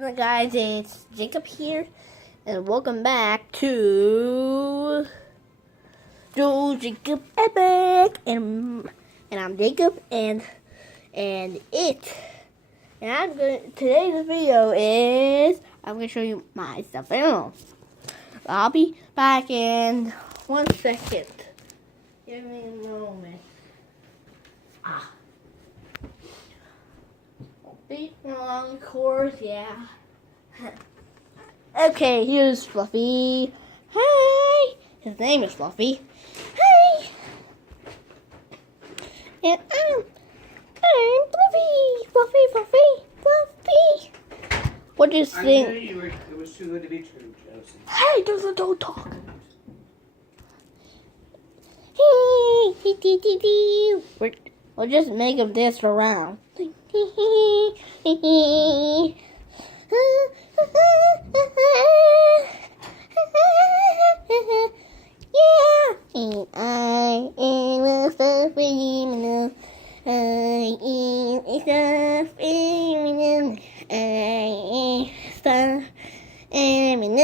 Hi guys, it's Jacob here, and welcome back to Jacob Epic, and I'm Jacob, and today's video is I'm gonna show you my stuffed animals. I'll be back in 1 second. Give me a moment. Big long course, yeah. Okay, here's Fluffy. Hi! His name is Fluffy. Hi! And I'm Fluffy! Fluffy! What do you think? I knew you were, it was too good to be true, Josie. Hey, don't talk. Hey! We'll just make him dance around. Yeah, and I am a stuffed animal. I am a stuffed animal. I am a stuffed animal.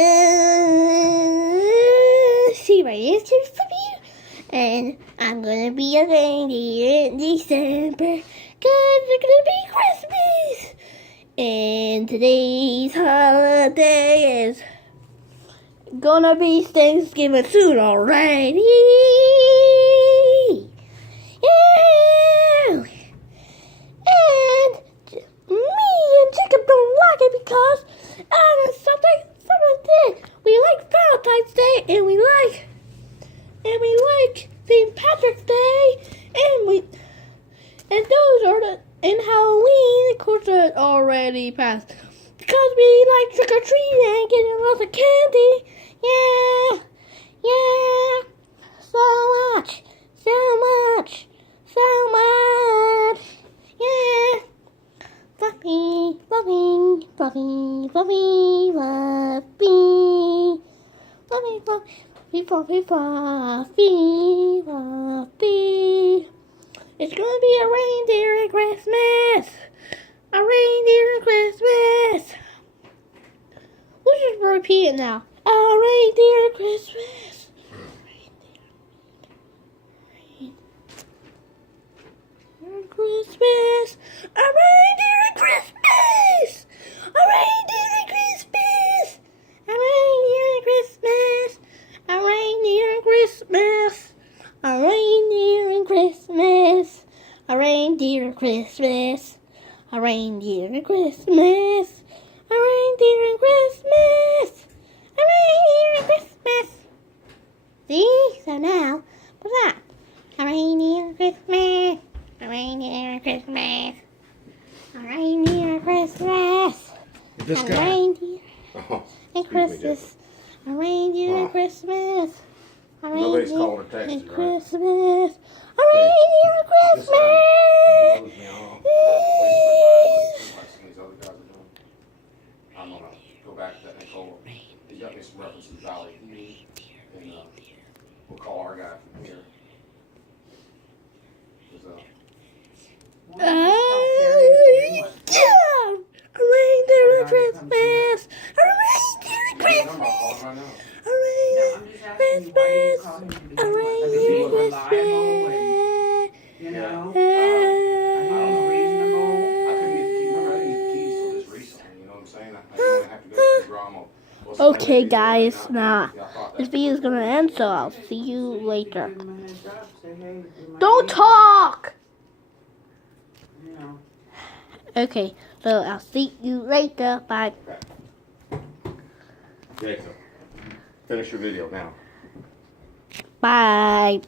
See my answers for you? And I'm gonna be a reindeer in December, 'cause it's gonna be Christmas. And today's holiday is gonna be Thanksgiving soon already. Yeah. And me and Jacob don't like it because something day. We like Valentine's Day and we like St. Patrick's Day, and those are and Halloween, of course, are already passed. Because we like trick or treating and getting lots of candy. Yeah, so much. Yeah, Fluffy. It's gonna be a reindeer at Christmas. A reindeer at Christmas. Let's just repeat it now. A reindeer at Christmas. Christmas. A reindeer at Christmas. A reindeer at Christmas. A reindeer at Christmas. A reindeer at Christmas. A reindeer at Christmas. A reindeer at Christmas. A reindeer at Christmas. A reindeer at Christmas. A reindeer at Christmas. See? So now, what's that? A reindeer at Christmas. A reindeer at Christmas. A reindeer at Christmas. This A guy. reindeer at Christmas. A reindeer at Christmas. A Nobody's reindeer called or texted, at right? Christmas. A reindeer at Christmas. I'm gonna go back to that Nicole. He got me some references, Valley. And we'll call our guy from here. A reindeer at Christmas. A reindeer at Christmas. A reindeer at Christmas. A reindeer at Christmas. You know? Okay, guys, now this video is gonna end, so I'll see you later. Don't talk! Okay, so I'll see you later. Bye. Jacob, finish your video now. Bye.